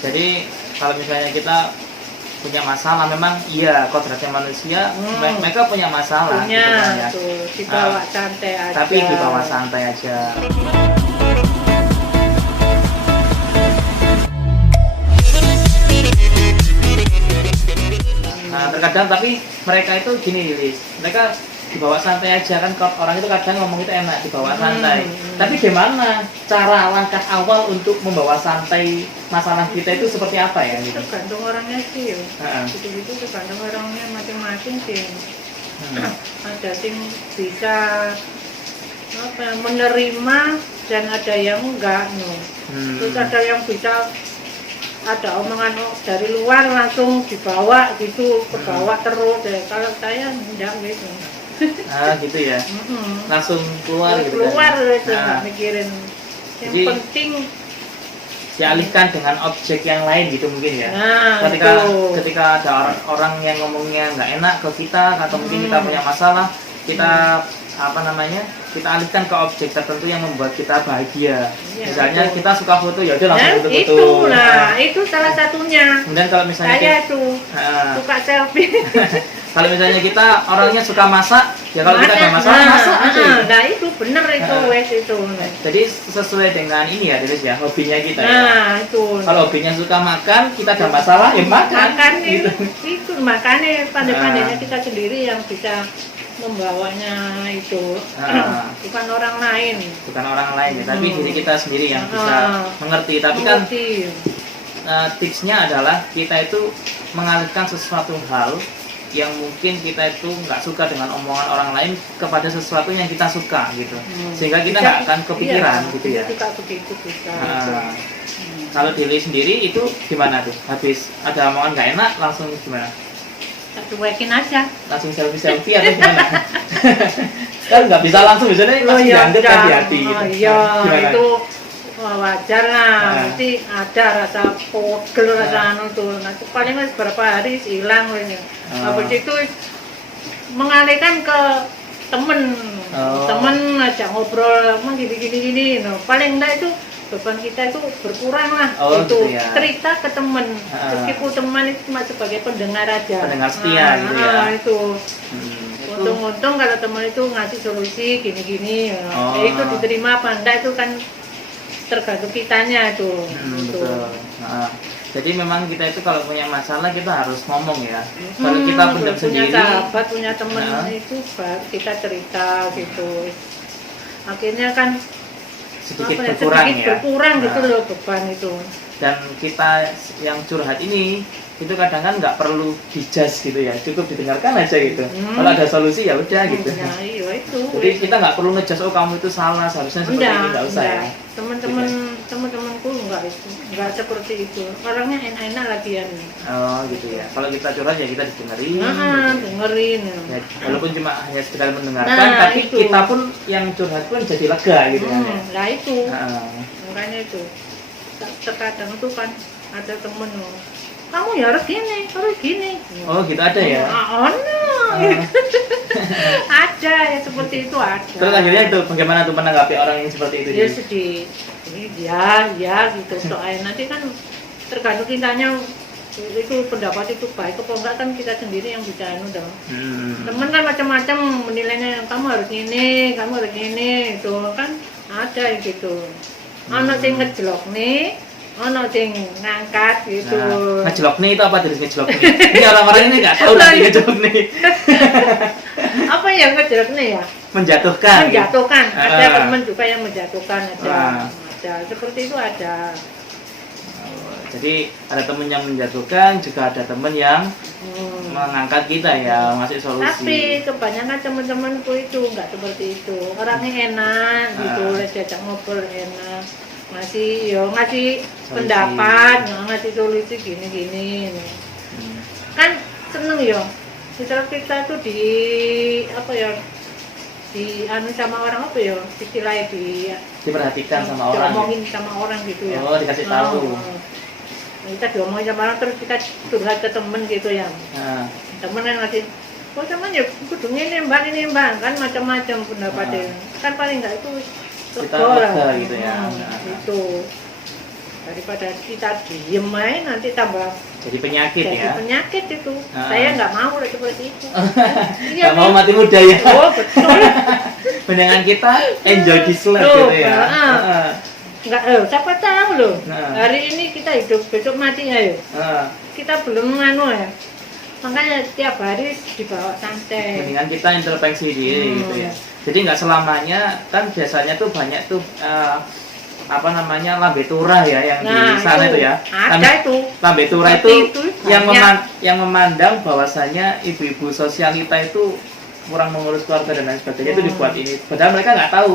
Jadi kalau misalnya kita punya masalah, memang iya kodratnya manusia, mereka punya masalah punya gitu kan ya. tuh dibawa santai aja, Tapi dibawa santai aja. Nah, terkadang tapi mereka itu gini Lilis, mereka dibawa santai aja kan. Orang itu kadang ngomong itu enak, dibawa santai. Tapi gimana cara langkah awal untuk membawa santai masalah kita itu seperti apa ya gitu? tergantung orangnya sih ya. Gitu-gitu tergantung orangnya masing-masing sih. Ada yang bisa apa ya, menerima dan ada yang enggak no. Terus ada yang bisa ada omongan dari luar langsung dibawa gitu, kebawa terus deh. Kalau saya enggak gitu. Gitu ya. Langsung keluar gitu. Keluar kan? itu nggak mikirin. Yang Jadi, penting dialihkan dengan objek yang lain gitu mungkin ya. Ketika ada orang yang ngomongnya nggak enak ke kita atau mungkin kita punya masalah, kita kita alihkan ke objek tertentu yang membuat kita bahagia. Misalnya kita suka foto, ya udah langsung foto-foto. Itu salah satunya. Kemudian kalau misalnya saya tuh suka selfie. Kalau misalnya kita orangnya suka masak, ya kalau kita ada masalah masak aja. Nah itu bener itu itu. Jadi sesuai dengan ini ya, Delis ya, hobinya kita ya. Itu. Kalau hobinya suka makan, kita ada masalah ya makan. Gitu. Itu makanya pandai-pandainya kita sendiri yang bisa membawanya itu. Bukan orang lain. Bukan orang lain ya, tapi diri kita sendiri yang bisa mengerti. Tapi kan tipsnya adalah kita itu mengalihkan sesuatu hal yang mungkin kita itu nggak suka dengan omongan orang lain kepada sesuatu yang kita suka gitu, sehingga kita nggak akan kepikiran gitu ya. Kalau Dili sendiri itu gimana tuh? Habis ada omongan nggak enak langsung gimana? Cuekin aja. Langsung selfie atau gimana? Kan nggak bisa langsung, biasanya langsung dianggap di hati gitu. Itu wajar lah, nanti ada rasa pegel, rasa tuh, nanti paling beberapa hari hilang ini. Habis itu mengalihkan ke temen aja ngobrol, emang gini, no. Paling enggak itu beban kita itu berkurang lah, itu gitu ya. Cerita ke temen, meskipun teman itu cuma sebagai pendengar aja. Pendengar setia gitu ya. Itu. Untung-untung kalau teman itu ngasih solusi gini-gini, itu diterima apa enggak itu kan tergantung kitanya tuh. Betul. Jadi memang kita itu kalau punya masalah kita harus ngomong ya. Kalau kita pendam sendiri, punya sahabat, punya teman itu kita cerita gitu. Akhirnya kan sedikit berkurang gitu loh beban itu. Dan kita yang curhat ini itu kadang kan nggak perlu dijudge gitu ya, cukup didengarkan aja gitu. Kalau ada solusi ya udah gitu. Iya itu. Jadi kita nggak perlu ngejudge, oh kamu itu salah, seharusnya seperti ini, nggak usah ya. Teman-temanku nggak seperti itu. Orangnya enak-enak lagian. Gitu ya. Kalau kita curhat ya kita didengerin. Dengerin. Ya, walaupun cuma hanya sekedar mendengarkan, tapi itu. Kita pun yang curhat pun jadi lega gitu kan. Nah itu. Makanya itu. Terkadang itu kan ada temen kamu ya harus gini. Oh gitu ada ya? Ada ya seperti itu ada. Terus akhirnya itu bagaimana tuh menanggapi orang yang seperti itu? Ya sedih. Ya gitu. Soalnya nanti kan tergantung kitanya itu pendapat itu baik apa enggak kan kita sendiri yang bisa dong. Temen kan macam-macam menilainya, kamu harus ini itu kan ada gitu. Ono sing ngejlok nih, ono sing ngangkat gitu. Ngejlok nih itu apa dari ngejlok nih? Ini orang-orang ini nggak tahu lagi ngejlok nih. Apa yang ngejlok nih ya? Menjatuhkan. Ada teman juga yang menjatuhkan ada. Seperti itu ada. Jadi ada teman yang menjatuhkan, juga ada teman yang mengangkat kita ya, ngasih solusi. Tapi kebanyakan teman-temanku itu nggak seperti itu. Orangnya enak gitu, diajak ngobrol enak. Ngasih pendapat, ngasih solusi gini. Kan seneng ya. Misal kita tuh sama orang apa ya, istilahnya diperhatikan sama orang. Diomongin sama orang gitu ya. Dikasih tahu. Kita diomongin sama orang terus kita curhat ke temen gitu ya. Temen kan ngasih, teman ya kudu ini mbak kan macam-macam pendapatnya. Kan paling enggak itu kita lega gitu ya. Itu daripada kita diem main nanti tambah Jadi penyakit jadi ya. penyakit itu. Ah. Saya nggak mau lah seperti itu. Nggak mau mati muda ya. Oh betul. Mendingan kita enjoy this life Loh, gitu ya. Nggak, siapa tahu loh. Nah. Hari ini kita hidup, besok mati ayo. Kita belum nganu ya. Makanya tiap hari dibawa santai. Mendingan kita introspeksi diri gitu ya. Jadi nggak selamanya, kan biasanya tuh banyak tuh apa namanya lambe turah ya yang di sana itu ya. Ada itu. Lambe turah Seperti itu banyak. yang memandang bahwasanya ibu-ibu sosialita itu kurang mengurus keluarga dan lain sebagainya itu dibuat ini. Padahal mereka nggak tahu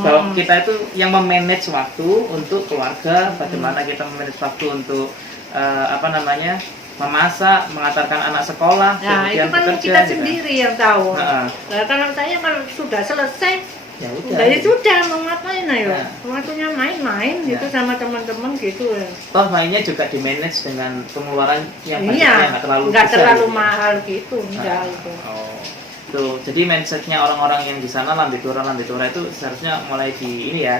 bahwa kita itu yang memanage waktu untuk keluarga, bagaimana kita memanage waktu untuk apa namanya memasak, mengantarkan anak sekolah, Nah itu kemudian kan bekerja. kita gitu. sendiri yang tahu. Nah. Nah, kalau saya kalau sudah selesai, Ya udah. udah ya sudah mau ngapain ayo. Nah. Waktunya main-main gitu sama teman-teman gitu ya. Toh mainnya juga di manage dengan pengeluaran yang Iya, nggak terlalu nggak besar terlalu gitu ya. mahal gitu, enggak Nah, itu. Oh. Tuh, jadi mindsetnya orang-orang yang di sana lambe turah itu seharusnya mulai di ini ya,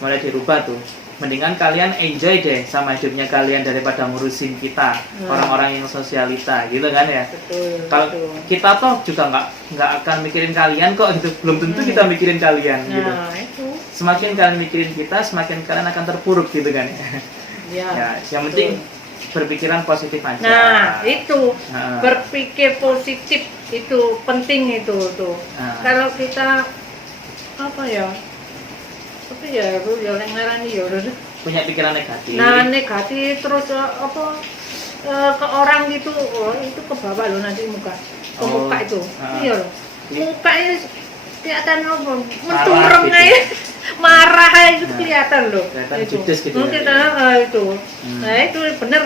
mulai dirubah tuh. Mendingan kalian enjoy deh sama hidupnya kalian daripada ngurusin kita, orang-orang yang sosialita gitu kan ya. Betul. Kalau betul. kita toh juga nggak akan mikirin kalian kok gitu, belum tentu kita mikirin kalian gitu. Nah itu. Semakin kalian mikirin kita, semakin kalian akan terpuruk gitu kan. Ya. Ya, yang penting berpikiran positif aja. Nah itu Nah. berpikir positif itu penting itu tuh. Nah. Kalau kita apa ya? Tapi ya lu ya yang ngarani ya udah. Punya pikiran negatif. Nah negatif terus apa ke orang gitu, oh, itu ke bawah loh nanti muka, ke Oh, muka itu, ah. iya loh, Iya. mukanya kelihatan apa, Marah menturung gitu. aja, marah aja itu Nah, kelihatan loh, kelihatan itu, judes gitu mungkin ya. itu, nah itu bener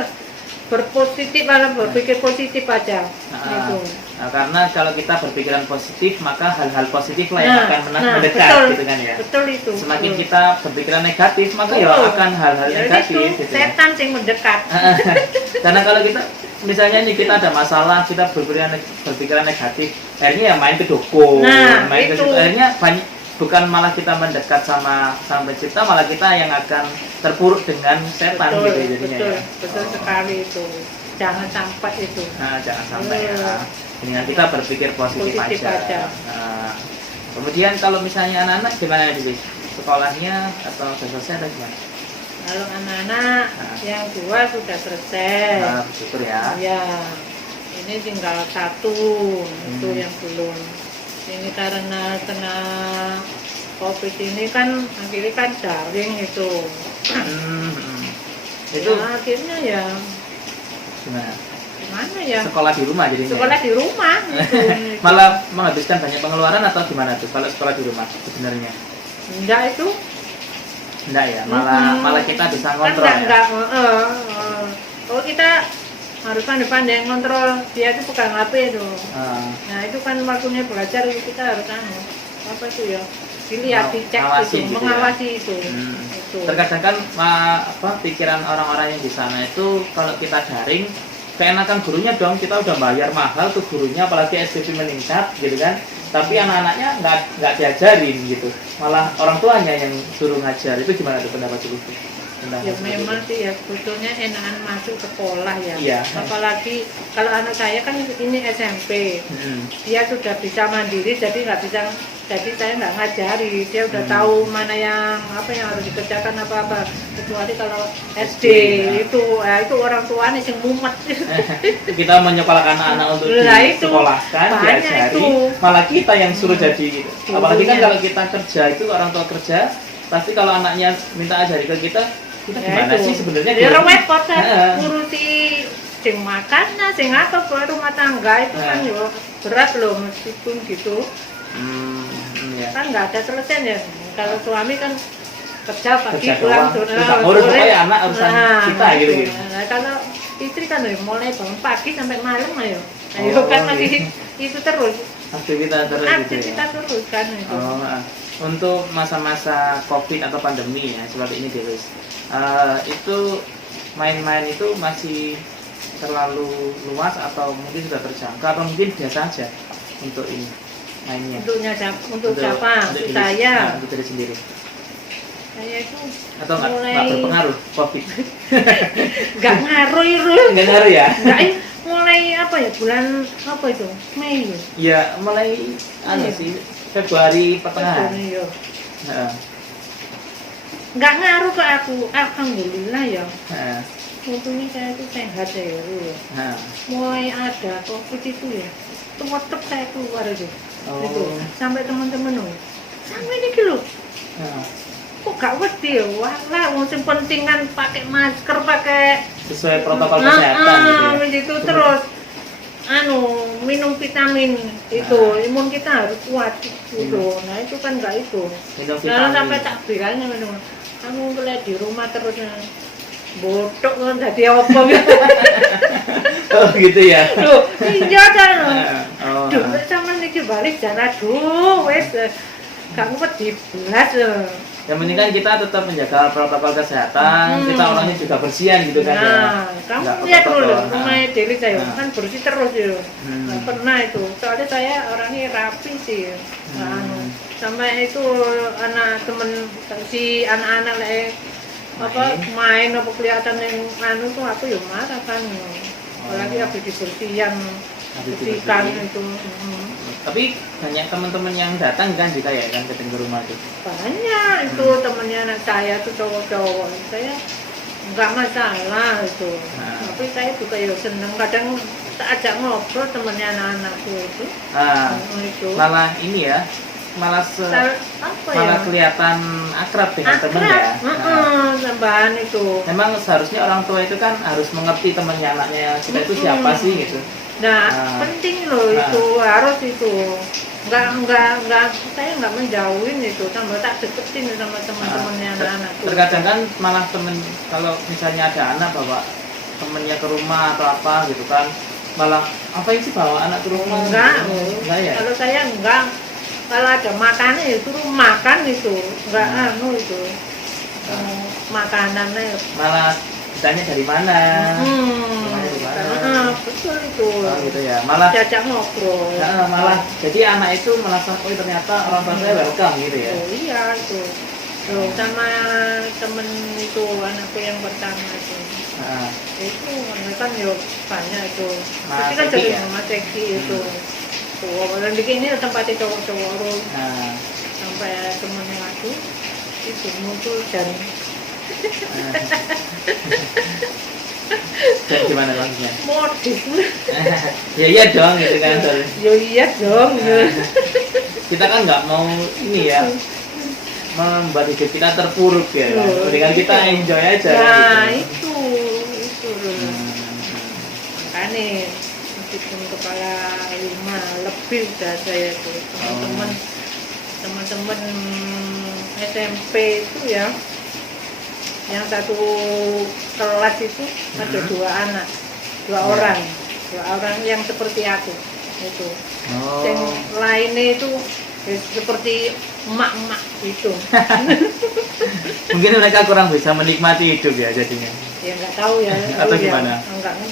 berpositif malah berpikir positif aja, Nah, itu. nah, karena kalau kita berpikiran positif maka hal-hal positif lah yang akan mendekat betul, gitu kan ya. betul itu. Semakin betul. kita berpikiran negatif maka ya Betul. akan hal-hal Ya, negatif itu gitu ya. setan yang mendekat. Karena kalau kita misalnya nih kita ada masalah, kita berpikiran negatif, akhirnya ya main ke dukun, Nah, main ke itu. situ. Akhirnya bukan malah kita mendekat sama sang pencipta, malah kita yang akan terpuruk dengan setan Betul, gitu jadinya betul, ya. betul Oh. sekali itu. Jangan sampai itu. Nah, jangan sampai ya. Dengan kita berpikir positif, Positif aja. aja. Nah, kemudian kalau misalnya anak-anak gimana nih, sekolahnya atau sudah selesai atau gimana? Kalau anak-anak yang dua sudah selesai. Nah, bersyukur ya. Ya, ini tinggal satu itu yang belum. Ini karena kena COVID ini kan akhirnya kan daring itu. Itu Ya, akhirnya ya gimana? gimana ya? Sekolah di rumah jadinya. Sekolah di rumah. Itu. Malah menghabiskan banyak pengeluaran atau gimana tuh kalau sekolah di rumah sebenarnya? Enggak itu. Enggak ya, malah kita bisa ngontrol Kan ya. enggak, kalau kita harus pandai-pandai ngontrol dia itu bukan HP itu. Nah itu kan waktunya belajar kita harus apa itu ya dilihat, dicek Mengawasi itu, gitu ya. mengawasi itu. Itu. Terkadang kan pikiran orang-orang yang di sana itu kalau kita daring keenakan gurunya dong, kita udah bayar mahal tuh gurunya, apalagi SPP meningkat gitu kan, tapi anak-anaknya nggak diajarin gitu, malah orang tuanya yang suruh ngajar. Itu gimana tuh pendapat dulu? Ya memang sih ya sebetulnya enakan masuk sekolah ya. Iya. Apalagi kalau anak saya kan ini SMP, dia sudah bisa mandiri jadi nggak bisa, jadi saya nggak ngajari, dia udah tahu mana yang apa yang harus dikerjakan apa-apa, kecuali kalau SD itu itu orang tuanya yang mumet. Kita menyekolahkan anak untuk Nah, itu. disekolahkan, Banyak diajari, itu. malah kita yang suruh jadi gitu. Apalagi kan Gurunya. kalau kita kerja itu orang tua kerja, pasti kalau anaknya minta ajari ke kita gimana sih sebenarnya? Dia repot kan, Heeh. ngurusi sing makan, sing apa buat rumah tangga itu kan yo berat loh meskipun gitu. Ya. Kan nggak ada selesai ya. Kalau suami kan kerja pagi Kerja pulang doang. sore. Terus ngurus pokoknya anak urusan kita gitu. Nah, kalau istri kan mulai bangun pagi sampai malam ayo. Oh, Ayo kan masih iya. itu terus. Aktivitas terus gitu ya. Aktivitas terus kan itu. Untuk masa-masa COVID atau pandemi ya seperti ini Delis, itu main-main itu masih terlalu luas atau mungkin sudah terjangkau atau mungkin biasa aja untuk ini mainnya? Untuk siapa? Untuk Untuk diri- saya. untuk diri sendiri. saya itu Atau nggak mulai berpengaruh COVID? nggak ngaruh itu. Nggak ngaruh ya? Nggak, mulai apa ya, bulan apa itu, Mei ya? Ya mulai Iya. sih Februari pertengahan. Iya. Heeh. Nggak ngaruh ke aku, alhamdulillah ya. Heeh. Untungnya saya itu sehat ya. Heeh. Mulai ada COVID itu ya, tetep saya keluar itu. Oh. Itu sampai teman-teman loh, sampai ini loh, Heeh. kok gak wedi ya, walah yang penting kan pakai masker, pakai Sesuai protokol kesehatan gitu ya. begitu. Terus minum vitamin itu, imun kita harus kuat gitu. Nah itu kan nggak itu. Minum Lalu vitamin. sampai tak bilangnya minum, kamu kuliah di rumah terus bodoh kan jadi apa gitu. Oh gitu ya. Loh, iya kan. Oh. Duh, sama niki balik jalan, aduh, wes kamu wedi belas. Yang penting kan kita tetap menjaga protokol kesehatan, kita orangnya juga bersihan gitu kan ya. Nah, kamu Nggak lihat dulu kotor-kotor. rumah Deli saya Nah. kan bersih terus ya. Hmm. Nggak pernah itu. Soalnya saya orangnya rapi sih. Nah, sampai itu si anak-anak main apa kelihatan yang tuh aku ya marah kan. Apalagi habis dibersihkan itu. Tapi banyak teman-teman yang datang kan juga ya kan ke rumah itu. Banyak itu temennya anak saya tuh cowok-cowok. Saya nggak masalah itu. Tapi saya juga ya seneng, kadang tak ajak ngobrol temennya anak-anakku itu. Itu. Malah ini ya, malah ya? kelihatan akrab dengan teman ya. Tambahan itu. Memang seharusnya orang tua itu kan harus mengerti temannya anaknya kita itu siapa sih gitu. Nah, penting loh itu, harus itu. Enggak, saya nggak menjauhin itu, tambah tak deketin sama teman-temannya anak-anakku. Terkadang kan malah temen, kalau misalnya ada anak bawa temennya ke rumah atau apa gitu kan, malah apa sih bawa anak ke rumah? Enggak ya? Kalau saya enggak, kalau ada makanan ya suruh makan itu, enggak itu makanannya. Malah ditanya dari mana? Betul itu. Oh gitu ya, malah jajak ngobrol. Malah jadi anak itu merasa oh ternyata orang tua saya welcome gitu ya. Oh iya itu. Tuh, sama temen itu anakku yang pertama itu. Itu kan ya banyak itu. Tapi kan jadi Mas Eki itu. Tuh, orang di sini tempatnya cowok-cowok. Sampai temennya aku itu muncul dan dan gimana maksudnya? modis. Ya iya dong gitu kan. Ya iya dong. Kita kan nggak mau ini ya membuat hidup kita terpuruk ya kan. Dengan kita enjoy aja. Nah gitu. Itu makanya meskipun kepala 5 lebih udah saya tuh teman-teman SMP itu ya, yang satu kelas itu ada 2 orang yang seperti aku itu. Yang lainnya itu seperti emak-emak itu. Mungkin mereka kurang bisa menikmati hidup ya jadinya. Ya nggak tahu ya. Atau gimana?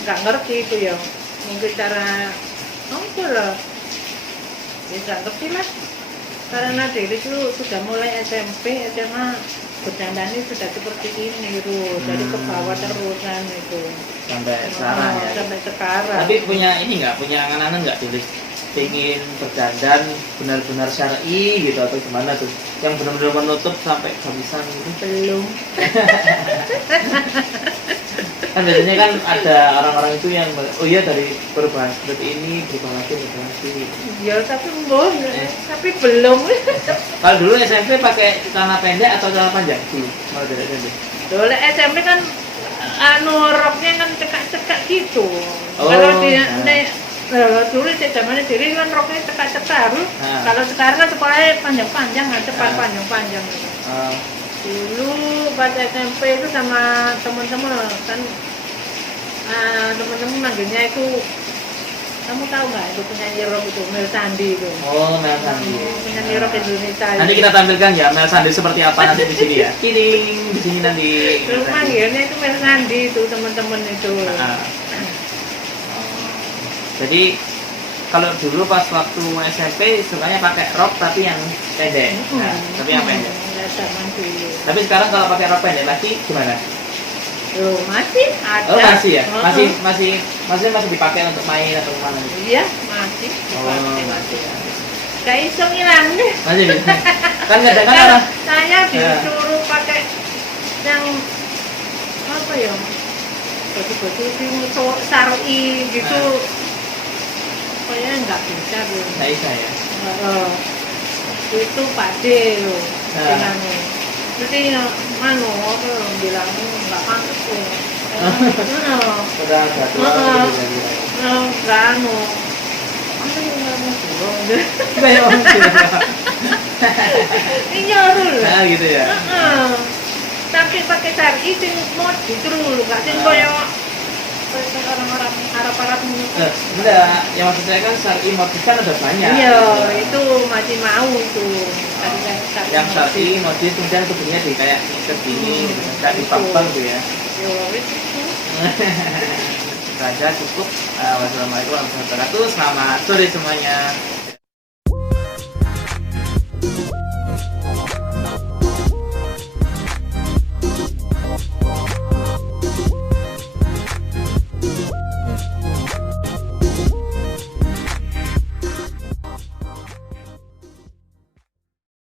Nggak ngerti itu ya. Mungkin cara apa lah. Ya nggak ngerti lah. Karena Deli itu sudah mulai SMP, SMA bercandanya sudah seperti ini jadi ke bawah terusan itu sampai sekarang ya. Sampai sekarang. Tapi punya ini nggak, punya angan-angan nggak Deli? Pengen berdandan benar-benar syar'i gitu atau gimana tuh? Yang benar-benar menutup sampai kehabisan gitu? Belum. Kan biasanya kan ada orang-orang itu yang oh iya dari perubahan seperti ini berubah lagi. Ya tapi tapi belum. Kalau dulu SMP pakai celana pendek atau celana panjang dulu? Kalau dari SMP? Dulu SMP kan roknya kan cekak-cekak gitu. Kalau dulu zamannya Deli kan roknya cekak-cekak. Kalau sekarang kan sekolahnya panjang-panjang kan, cepat panjang-panjang gitu. Dulu pas SMP itu sama teman-teman kan, teman-teman manggilnya itu, kamu tahu nggak itu penyanyi rock itu Mel Sandi itu? Oh, Mel Sandi. Penyanyi rock Indonesia. Nanti kita tampilkan ya Mel Sandi seperti apa nanti di sini ya. Kiring di sini nanti. Terus manggilnya itu Mel Sandi itu teman-teman itu. Jadi kalau dulu pas waktu SMP sukanya pakai rok tapi yang pendek. Tapi yang pendek. zaman dulu. Tapi sekarang kalau pakai rok pendek lagi gimana? Loh, masih ada. Oh masih ya? Heeh. Masih dipakai untuk main atau kemana? Iya, masih. Oh Dipakai, masih. Gak iso ngilang deh. Masih bisa. Kan kadang kan Kan orang. saya disuruh pakai yang apa ya? Baju-baju itu syar'i gitu. Kayaknya nggak bisa tuh. Nggak bisa ya. Itu Pak D loh. Nah. Dengan jadi mano apa bilang nggak pantas tuh. Udah jadwal gitu ya. Nggak anu. Apa yang nggak mau turun? Kayak orang gila. Ini nyorul. Nah gitu ya. Tapi pakai syar'i sing mod gitu loh, nggak sing koyo orang-orang Arab-Arab Enggak, yang maksud saya kan syar'i modis kan ada banyak. iya, gitu. itu masih mau itu. Yang syar'i modis kemudian tubuhnya di kayak ikat gini, gitu. Kayak di pang gitu ya. Yo, itu. Itu aja cukup. Wassalamualaikum warahmatullahi wabarakatuh. Selamat sore semuanya.